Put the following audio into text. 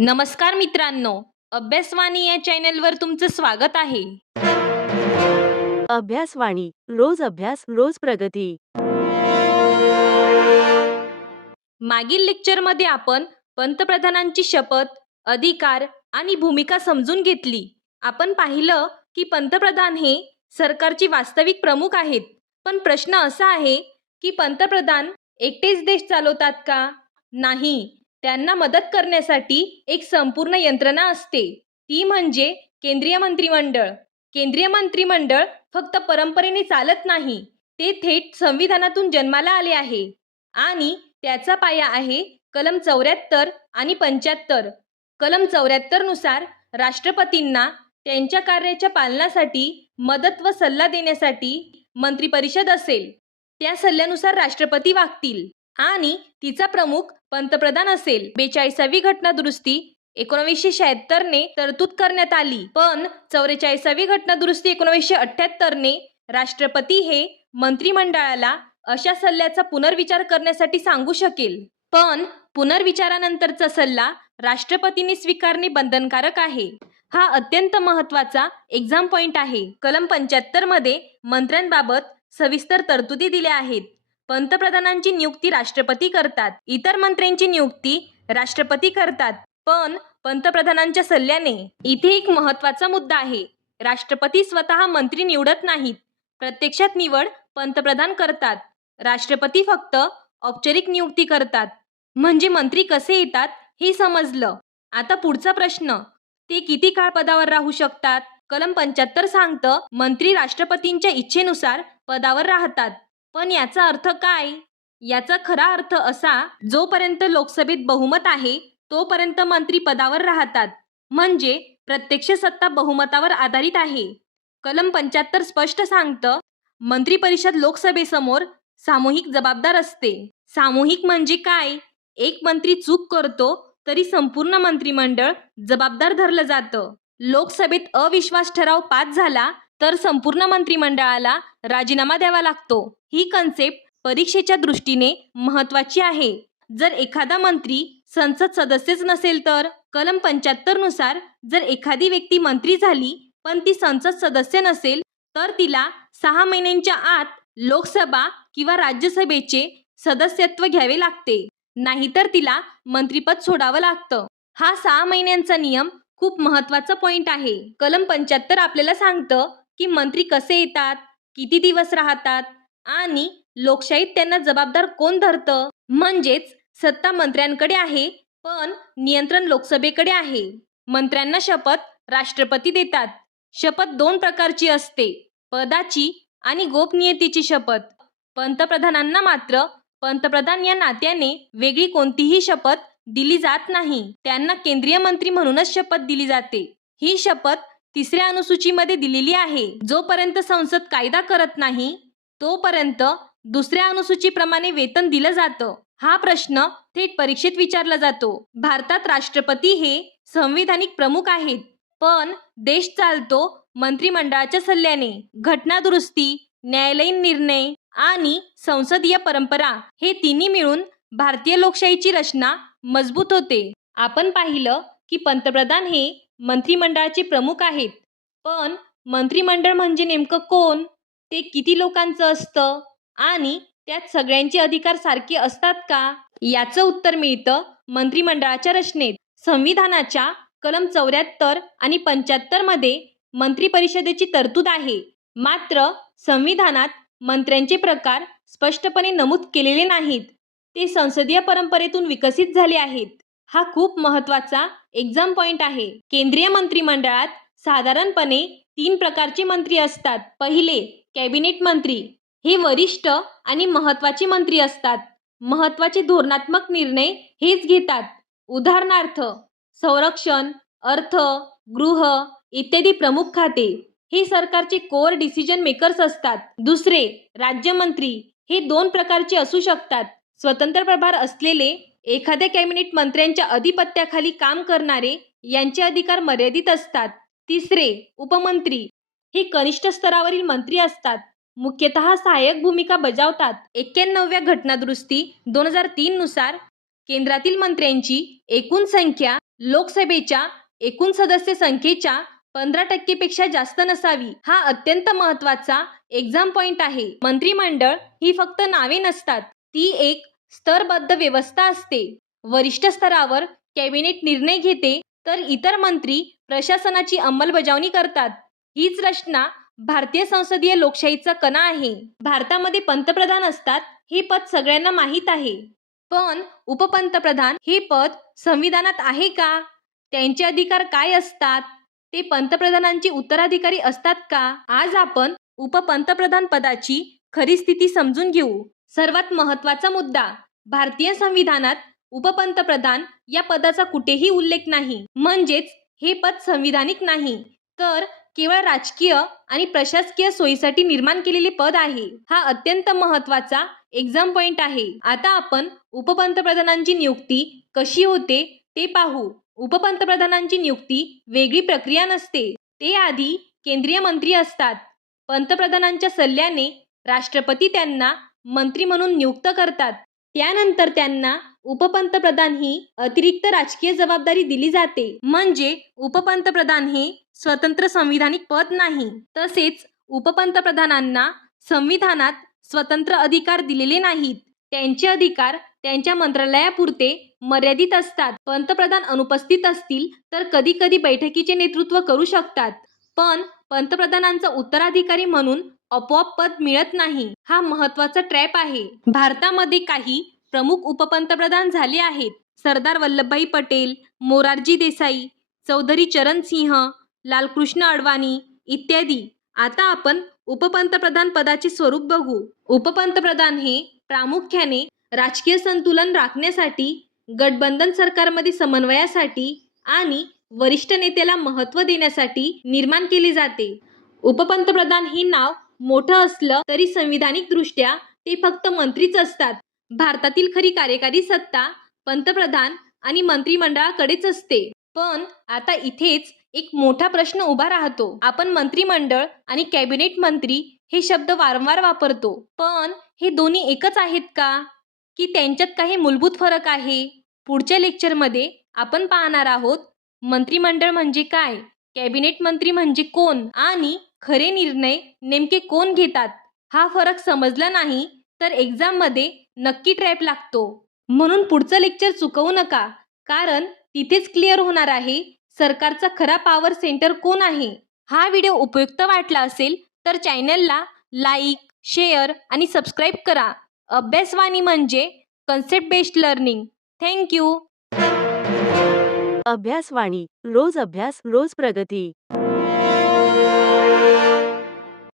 नमस्कार मित्रांनो, अभ्यासवाणी या चॅनलवर तुमचं स्वागत आहे. अभ्यासवाणी रोज अभ्यास रोज प्रगती. मागील लेक्चरमध्ये आपण पंतप्रधानांची शपथ, अधिकार आणि भूमिका समजून घेतली. आपण पाहिलं की पंतप्रधान हे सरकारचे वास्तविक प्रमुख आहेत. पण प्रश्न असा आहे की पंतप्रधान एकटेच देश चालवतात का? नाही. त्यांना मदत करण्यासाठी एक संपूर्ण यंत्रणा असते. ती म्हणजे केंद्रीय मंत्रिमंडळ. केंद्रीय मंत्रिमंडळ फक्त परंपरेने चालत नाही. ते थेट संविधानातून जन्माला आले आहे आणि त्याचा पाया आहे कलम 74 आणि 75. कलम 74 नुसार राष्ट्रपतींना त्यांच्या कार्याच्या पालनासाठी मदत व सल्ला देण्यासाठी मंत्रिपरिषद असेल. त्या सल्ल्यानुसार राष्ट्रपती वागतील आणि तिचा प्रमुख पंतप्रधान असेल. 42वी घटना दुरुस्ती 1976 ने तरतूद करण्यात आली, पण 44वी घटना दुरुस्ती 1978 ने राष्ट्रपती हे मंत्रिमंडळाला अशा सल्ल्याचा पुनर्विचार करण्यासाठी सांगू शकेल. पण पुनर्विचारानंतरचा सल्ला राष्ट्रपतींनी स्वीकारणे बंधनकारक आहे. हा अत्यंत महत्त्वाचा एक्झाम पॉइंट आहे. कलम 75 मध्ये मंत्र्यांबाबत सविस्तर तरतुदी दिल्या आहेत. पंतप्रधानांची नियुक्ती राष्ट्रपती करतात. इतर मंत्र्यांची नियुक्ती राष्ट्रपती करतात, पण पंतप्रधानांच्या सल्ल्याने. इथे एक महत्त्वाचा मुद्दा आहे. राष्ट्रपती स्वतः मंत्री निवडत नाहीत. प्रत्यक्षात निवड पंतप्रधान करतात. राष्ट्रपती फक्त औपचारिक नियुक्ती करतात. म्हणजे मंत्री कसे येतात हे समजलं. आता पुढचा प्रश्न, ते किती काळ पदावर राहू शकतात? कलम 75 सांगतं मंत्री राष्ट्रपतींच्या इच्छेनुसार पदावर राहतात. पण याचा अर्थ काय? याचा खरा अर्थ असा, जोपर्यंत लोकसभेत बहुमत आहे तोपर्यंत मंत्री पदावर राहतात. म्हणजे प्रत्यक्ष सत्ता बहुमतावर आधारित आहे. कलम 75 स्पष्ट सांगतं मंत्रिपरिषद लोकसभेसमोर सामूहिक जबाबदार असते. सामूहिक म्हणजे काय? एक मंत्री चूक करतो तरी संपूर्ण मंत्रिमंडळ जबाबदार धरलं जातं. लोकसभेत अविश्वास ठराव पास झाला तर संपूर्ण मंत्रिमंडळाला राजीनामा द्यावा लागतो. ही कन्सेप्ट परीक्षेच्या दृष्टीने महत्त्वाची आहे. जर एखादा मंत्री संसद सदस्यच नसेल तर? कलम 75 नुसार जर एखादी व्यक्ती मंत्री झाली पण ती संसद सदस्य नसेल तर तिला 6 महिन्यांच्या आत लोकसभा किंवा राज्यसभेचे सदस्यत्व घ्यावे लागते. नाहीतर तिला मंत्रिपद सोडावं लागतं. हा 6 महिन्यांचा नियम खूप महत्त्वाचा पॉइंट आहे. कलम 75 आपल्याला सांगतं की मंत्री कसे येतात, किती दिवस राहतात आणि लोकशाहीत त्यांना जबाबदार कोण धरतं. म्हणजेच सत्ता मंत्र्यांकडे आहे पण नियंत्रण लोकसभेकडे आहे. मंत्र्यांना शपथ राष्ट्रपती देतात. शपथ 2 प्रकारची असते, पदाची आणि गोपनीयतेची शपथ. पंतप्रधानांना मात्र पंतप्रधान या नात्याने वेगळी कोणतीही शपथ दिली जात नाही. त्यांना केंद्रीय मंत्री म्हणूनच शपथ दिली जाते. ही शपथ 3ऱ्या अनुसूचीमध्ये दिलेली आहे. जोपर्यंत संसद कायदा करत नाही तोपर्यंत 2ऱ्या अनुसूचीप्रमाणे वेतन दिलं जातं. हा प्रश्न थेट परीक्षेत विचारला जातो. भारतात राष्ट्रपती हे संविधानिक प्रमुख आहेत, पण देश चालतो मंत्रिमंडळाच्या सल्ल्याने. घटना दुरुस्ती, न्यायालयीन निर्णय आणि संसदीय परंपरा हे तिन्ही मिळून भारतीय लोकशाहीची रचना मजबूत होते. आपण पाहिलं की पंतप्रधान हे मंत्रिमंडळाचे प्रमुख आहेत. पण मंत्रिमंडळ म्हणजे नेमकं कोण? ते किती लोकांचं असतं आणि त्यात सगळ्यांचे अधिकार सारखे असतात का? याचं उत्तर मिळतं मंत्रिमंडळाच्या रचनेत. संविधानाच्या कलम 74 आणि 75 मध्ये मंत्रिपरिषदेची तरतूद आहे. मात्र संविधानात मंत्र्यांचे प्रकार स्पष्टपणे नमूद केलेले नाहीत. ते संसदीय परंपरेतून विकसित झाले आहेत. हा खूप महत्त्वाचा एक्झाम पॉइंट आहे. केंद्रीय मंत्रिमंडळात साधारणपणे 3 प्रकारचे मंत्री असतात. पहिले, कॅबिनेट मंत्री. हे वरिष्ठ आणि महत्त्वाचे मंत्री असतात. महत्त्वाचे धोरणात्मक निर्णय हेच घेतात. उदाहरणार्थ संरक्षण, अर्थ, गृह इत्यादी प्रमुख खाते. हे सरकारचे कोअर डिसिजन मेकर्स असतात. दुसरे, राज्यमंत्री. हे 2 प्रकारचे असू शकतात. स्वतंत्र प्रभार असलेले, एखाद्या कॅबिनेट मंत्र्यांच्या अधिपत्याखाली काम करणारे, यांचे अधिकार मर्यादित असतात. तिसरे, उपमंत्री. हे कनिष्ठ स्तरावरील मंत्री असतात. मुख्यतः सहाय्यक भूमिका बजावतात. 91व्या घटना दुरुस्ती 2003 नुसार केंद्रातील मंत्र्यांची एकूण संख्या लोकसभेच्या एकूण सदस्य संख्येच्या 15% पेक्षा जास्त नसावी. हा अत्यंत महत्वाचा एक्झाम पॉइंट आहे. मंत्रिमंडळ ही फक्त नावे नसतात, ती एक स्तरबद्ध व्यवस्था असते. वरिष्ठ स्तरावर कॅबिनेट निर्णय घेते, तर इतर मंत्री प्रशासनाची अंमलबजावणी करतात. हीच रचना भारतीय संसदीय लोकशाहीचा कणा आहे. भारतामध्ये पंतप्रधान असतात, हे पद सगळ्यांना माहीत आहे. पण उपपंतप्रधान हे पद संविधानात आहे का? त्यांचे अधिकार काय असतात? ते पंतप्रधानांचे उत्तराधिकारी असतात का? आज आपण उपपंतप्रधान पदाची खरी स्थिती समजून घेऊ. सर्वात महत्त्वाचा मुद्दा, भारतीय संविधानात उपपंतप्रधान या पदाचा कुठेही उल्लेख नाही. म्हणजेच हे पद संविधानिक नाही, तर केवळ राजकीय आणि प्रशासकीय सोयीसाठी निर्माण केलेले पद आहे. हा अत्यंत महत्त्वाचा एक्झाम पॉइंट आहे. आता आपण उपपंतप्रधानांची नियुक्ती कशी होते ते पाहू. उपपंतप्रधानांची नियुक्ती वेगळी प्रक्रिया नसते. ते आधी केंद्रीय मंत्री असतात. पंतप्रधानांच्या सल्ल्याने राष्ट्रपती त्यांना मंत्री म्हणून नियुक्त करतात. त्यानंतर त्यांना उपपंतप्रधान ही अतिरिक्त राजकीय जबाबदारी दिली जाते. म्हणजे उपपंतप्रधान हे स्वतंत्र संविधानिक पद नाही. तसेच उपपंतप्रधानांना संविधानात स्वतंत्र अधिकार दिलेले नाहीत. त्यांचे अधिकार त्यांच्या मंत्रालयापुरते मर्यादित असतात. पंतप्रधान अनुपस्थित असतील तर कधी कधी बैठकीचे नेतृत्व करू शकतात. पण पंतप्रधानांचा उत्तराधिकारी म्हणून आपोआप पद मिळत नाही. हा महत्त्वाचा ट्रॅप आहे. भारतामध्ये काही प्रमुख उपपंतप्रधान झाले आहेत. सरदार वल्लभभाई पटेल, मोरारजी देसाई, चौधरी चरण सिंह, लालकृष्ण अडवाणी इत्यादी. आता आपण उपपंतप्रधान पदाचे स्वरूप बघू. उपपंतप्रधान हे प्रामुख्याने राजकीय संतुलन राखण्यासाठी, गठबंधन सरकारमध्ये समन्वयासाठी आणि वरिष्ठ नेत्याला महत्त्व देण्यासाठी निर्माण केले जाते. उपपंतप्रधान हे नाव मोठं असलं तरी संविधानिकदृष्ट्या ते फक्त मंत्रीच असतात. भारतातील खरी कार्यकारी सत्ता पंतप्रधान आणि मंत्रिमंडळाकडेच असते. पण आता इथेच एक मोठा प्रश्न उभा राहतो. आपण मंत्रिमंडळ आणि कॅबिनेट मंत्री हे शब्द वारंवार वापरतो. पण हे दोन्ही एकच आहेत का? की त्यांच्यात काही मूलभूत फरक आहे? पुढच्या लेक्चरमध्ये आपण पाहणार आहोत मंत्रिमंडळ म्हणजे काय, कॅबिनेट मंत्री म्हणजे कोण आणि खरे निर्णय नेमके कोण घेतात. हा फरक समजला नाही तर एक्झाममध्ये नक्की ट्रॅप लागतो. म्हणून पुढचं लेक्चर चुकवू नका, कारण तिथेच क्लिअर होणार आहे सरकारचा खरा पॉवर सेंटर कोण आहे. हा व्हिडिओ उपयुक्त वाटला असेल तर चॅनलला लाईक, शेअर आणि सबस्क्राईब करा. अभ्यासवाणी म्हणजे कन्सेप्ट बेस्ड लर्निंग. थँक्यू. अभ्यासवाणी, रोज अभ्यास रोज प्रगती.